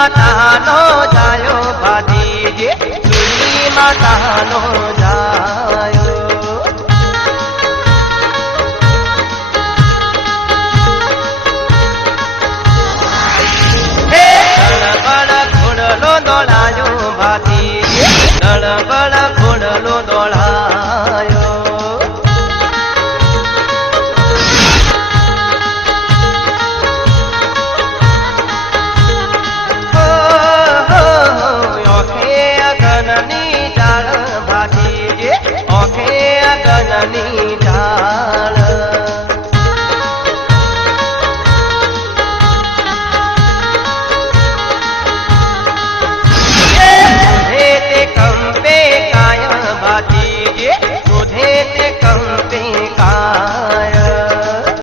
માતાનો જાયો ભાતીજી ચૂલી માતાનો જાયો. હે નળબળ ખોડલો દોડાયો ભાતીજી નળબળ ખોડલો દોડા ઓખે ગજની ઢાળ. કંપે કાયમ બાતી